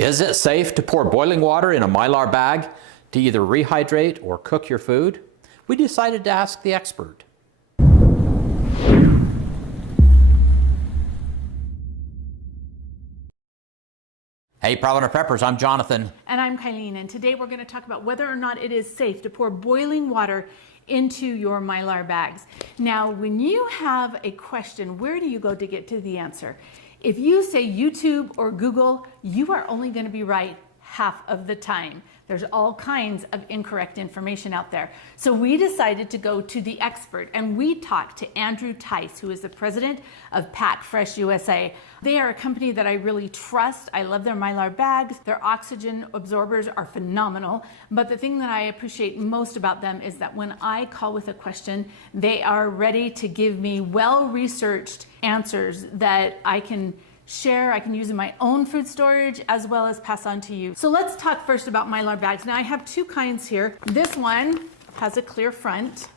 Is it safe to pour boiling water in a Mylar bag to either rehydrate or cook your food? We decided to ask the expert. Hey Provident Preppers, I'm Jonathan. And I'm Kylene, and today we're going to talk about whether or not it is safe to pour boiling water into your Mylar bags. Now, when you have a question, where do you go to get to the answer? If you say YouTube or Google, you are only going to be right half of the time. There's all kinds of incorrect information out there. So we decided to go to the expert, and we talked to Andrew Tice, who is the president of Pack Fresh USA. They are a company that I really trust. I love their Mylar bags. Their oxygen absorbers are phenomenal. But the thing that I appreciate most about them is that when I call with a question, they are ready to give me well-researched answers that I can share, I can use in my own food storage, as well as pass on to you. So let's talk first about Mylar bags. Now I have two kinds here. This one has a clear front,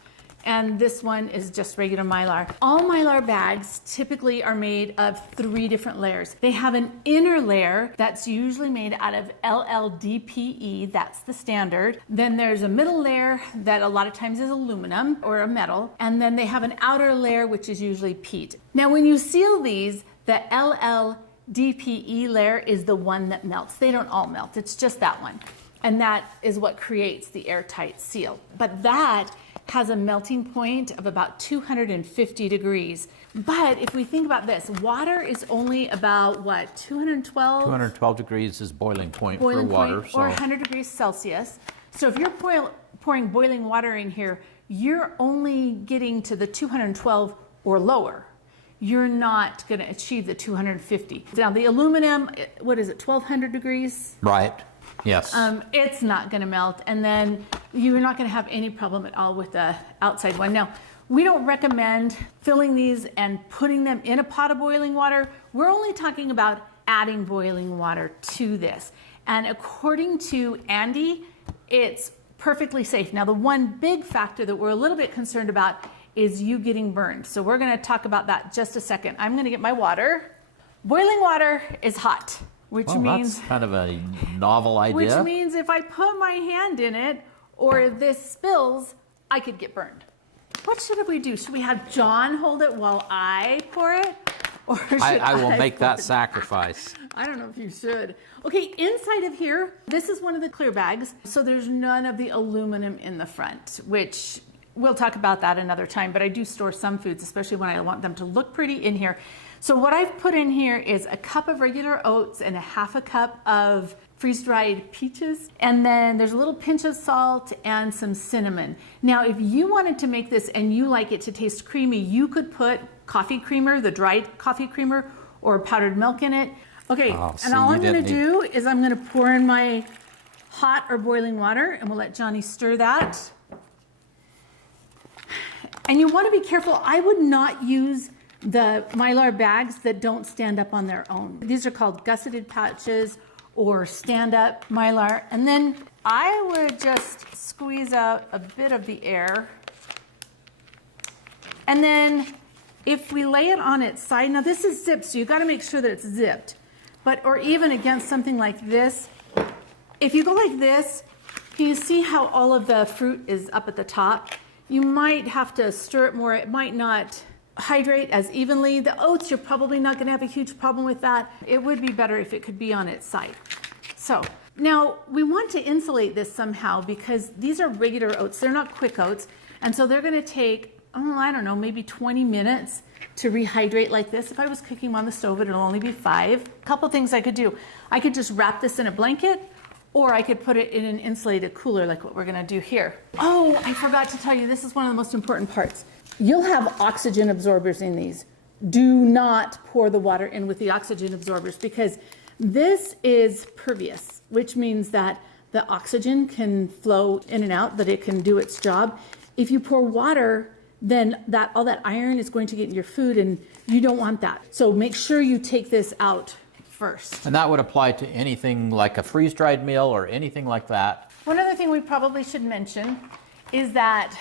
and this one is just regular Mylar. All Mylar bags typically are made of 3 different layers. They have an inner layer that's usually made out of LLDPE, that's the standard. Then there's a middle layer that a lot of times is aluminum or a metal, and then they have an outer layer which is usually peat. Now when you seal these, the LLDPE layer is the one that melts. They don't all melt, it's just that one. And that is what creates the airtight seal. But that has a melting point of about 250 degrees. But if we think about this, water is only about what, 212? 212 degrees is boiling point for water. Or 100 degrees Celsius. So if you're pouring boiling water in here, you're only getting to the 212 or lower. You're not going to achieve the 250. Now the aluminum, what is it, 1200 degrees? Right, yes. It's not going to melt, and then you're not going to have any problem at all with the outside one. Now, we don't recommend filling these and putting them in a pot of boiling water. We're only talking about adding boiling water to this. And according to Andy, it's perfectly safe. Now, the one big factor that we're a little bit concerned about is you getting burned. So we're gonna talk about that just a second. I'm gonna get my water. Boiling water is hot, which means— that's kind of a novel idea. Which means if I put my hand in it or this spills, I could get burned. What should we do? Should we have John hold it while I pour it? Or should I will make that sacrifice. I don't know if you should. Okay, inside of here, this is one of the clear bags. So there's none of the aluminum in the front, which we'll talk about that another time, but I do store some foods, especially when I want them to look pretty in here. So what I've put in here is a cup of regular oats and a half a cup of freeze-dried peaches. And then there's a little pinch of salt and some cinnamon. Now, if you wanted to make this and you like it to taste creamy, you could put coffee creamer, the dried coffee creamer, or powdered milk in it. Okay, and all I'm gonna do is I'm gonna pour in my hot or boiling water, and we'll let Johnny stir that. And you want to be careful. I would not use the Mylar bags that don't stand up on their own. These are called gusseted pouches or stand-up Mylar. And then I would just squeeze out a bit of the air. And then if we lay it on its side, now this is zipped, so you got to make sure that it's zipped. Or even against something like this. If you go like this, can you see how all of the fruit is up at the top? You might have to stir it more. It might not hydrate as evenly. The oats, you're probably not going to have a huge problem with that. It would be better if it could be on its side. So now we want to insulate this somehow because these are regular oats. They're not quick oats. And so they're going to take, I don't know, maybe 20 minutes to rehydrate like this. If I was cooking them on the stove, it'll only be 5. A couple things I could do. I could just wrap this in a blanket, or I could put it in an insulated cooler like what we're gonna do here. Oh, I forgot to tell you, this is one of the most important parts. You'll have oxygen absorbers in these. Do not pour the water in with the oxygen absorbers because this is pervious, which means that the oxygen can flow in and out, that it can do its job. If you pour water, then all that iron is going to get in your food, and you don't want that. So make sure you take this out first. And that would apply to anything like a freeze-dried meal or anything like that. One other thing we probably should mention is that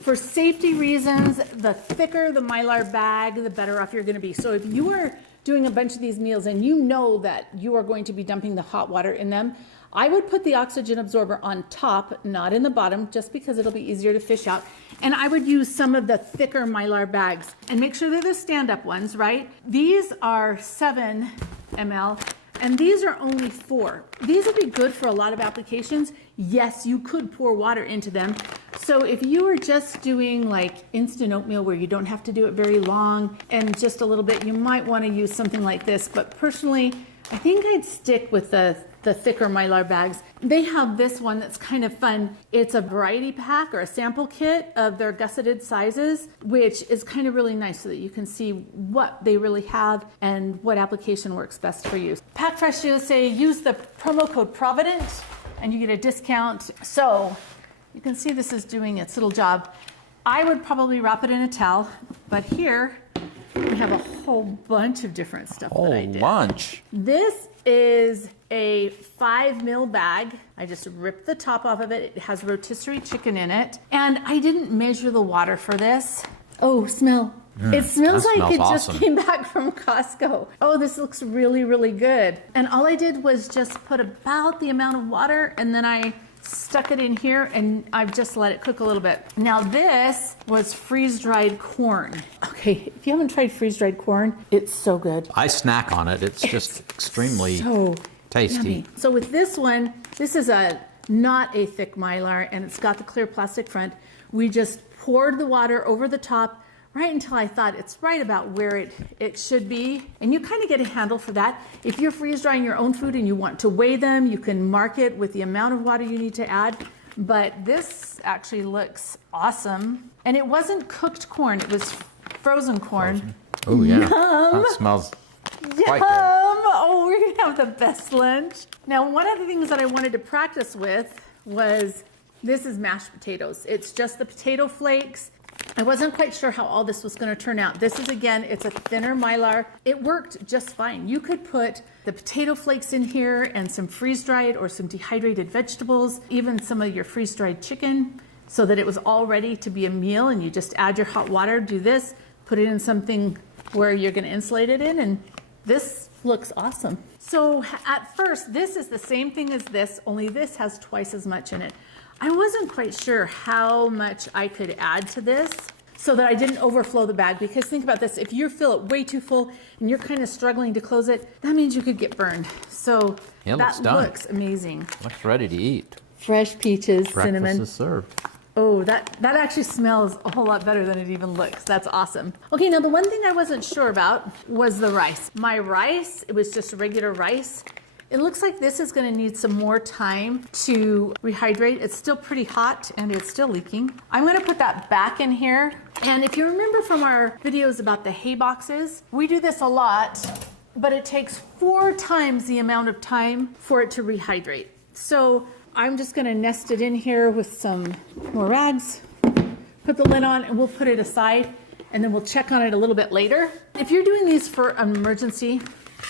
for safety reasons, the thicker the Mylar bag, the better off you're going to be. So if you are doing a bunch of these meals and you know that you are going to be dumping the hot water in them, I would put the oxygen absorber on top, not in the bottom, just because it'll be easier to fish out. And I would use some of the thicker Mylar bags and make sure they're the stand-up ones, right? These are 7 ml and these are only 4. These would be good for a lot of applications. Yes, you could pour water into them. So if you were just doing like instant oatmeal where you don't have to do it very long and just a little bit, you might want to use something like this. But personally, I think I'd stick with the thicker Mylar bags. They have this one that's kind of fun. It's a variety pack or a sample kit of their gusseted sizes, which is kind of really nice so that you can see what they really have and what application works best for you. Pack Fresh USA, use the promo code Provident and you get a discount. So you can see this is doing its little job. I would probably wrap it in a towel, but here we have a whole bunch of different stuff that I did. Bunch. This is a 5 mil bag. I just ripped the top off of it. It has rotisserie chicken in it. And I didn't measure the water for this. Oh, smell. It smells like it awesome. just came back from Costco. Oh, this looks really, really good. And all I did was just put about the amount of water and then I stuck it in here and I've just let it cook a little bit. Now this was freeze-dried corn. Okay, if you haven't tried freeze-dried corn, it's so good. I snack on it. It's just extremely So tasty. yummy. So with this one, this is not a thick Mylar and it's got the clear plastic front. We just poured the water over the top right until I thought it's right about where it should be. And you kind of get a handle for that. If you're freeze drying your own food and you want to weigh them, you can mark it with the amount of water you need to add. But this actually looks awesome. And it wasn't cooked corn, it was frozen corn. Oh yeah, Yum. that smells Yum! quite good. Oh, we're gonna have the best lunch. Now, one of the things that I wanted to practice with was, this is mashed potatoes. It's just the potato flakes. I wasn't quite sure how all this was gonna turn out. This is, again, it's a thinner Mylar. It worked just fine. You could put the potato flakes in here and some freeze-dried or some dehydrated vegetables, even some of your freeze-dried chicken, so that it was all ready to be a meal and you just add your hot water, do this, put it in something where you're gonna insulate it in, and this looks awesome. So at first, this is the same thing as this, only this has twice as much in it. I wasn't quite sure how much I could add to this so that I didn't overflow the bag, because think about this, if you fill it way too full and you're kind of struggling to close it, that means you could get burned. So Yeah, it that looks done. looks amazing. Looks ready to eat. Fresh peaches, Breakfast cinnamon. is served. Oh, that actually smells a whole lot better than it even looks. That's awesome. Okay, now the one thing I wasn't sure about was the rice. My rice, it was just regular rice. It looks like this is gonna need some more time to rehydrate. It's still pretty hot and it's still leaking. I'm gonna put that back in here. And if you remember from our videos about the hay boxes, we do this a lot, but it takes 4 times the amount of time for it to rehydrate. So I'm just gonna nest it in here with some more rags, put the lid on, and we'll put it aside, and then we'll check on it a little bit later. If you're doing these for an emergency,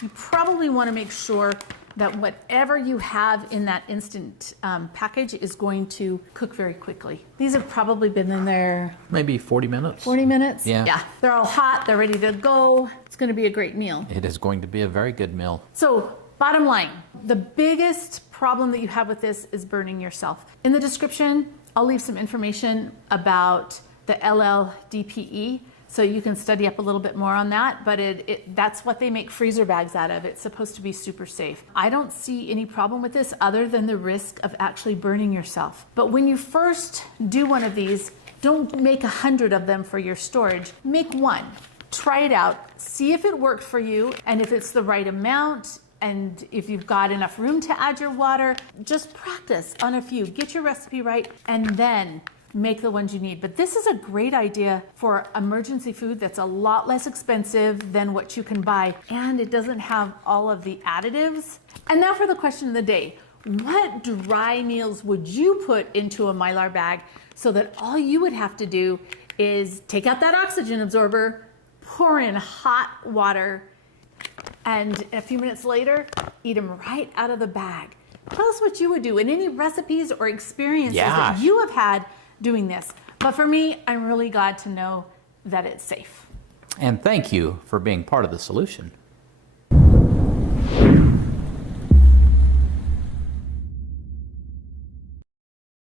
you probably wanna make sure that whatever you have in that instant package is going to cook very quickly. These have probably been in there Maybe 40 minutes. 40 minutes? Yeah. Yeah, they're all hot, they're ready to go. It's gonna be a great meal. It is going to be a very good meal. So, bottom line, the biggest problem that you have with this is burning yourself. In the description, I'll leave some information about the LLDPE, so you can study up a little bit more on that, but that's what they make freezer bags out of. It's supposed to be super safe. I don't see any problem with this other than the risk of actually burning yourself. But when you first do one of these, don't make 100 of them for your storage. Make one. Try it out, see if it worked for you, and if it's the right amount, and if you've got enough room to add your water. Just practice on a few, get your recipe right, and then make the ones you need. But this is a great idea for emergency food that's a lot less expensive than what you can buy, and it doesn't have all of the additives. And now for the question of the day. What dry meals would you put into a Mylar bag so that all you would have to do is take out that oxygen absorber, pour in hot water, and a few minutes later, eat them right out of the bag? Tell us what you would do and any recipes or experiences that you have had doing this. But for me, I'm really glad to know that it's safe. And thank you for being part of the solution.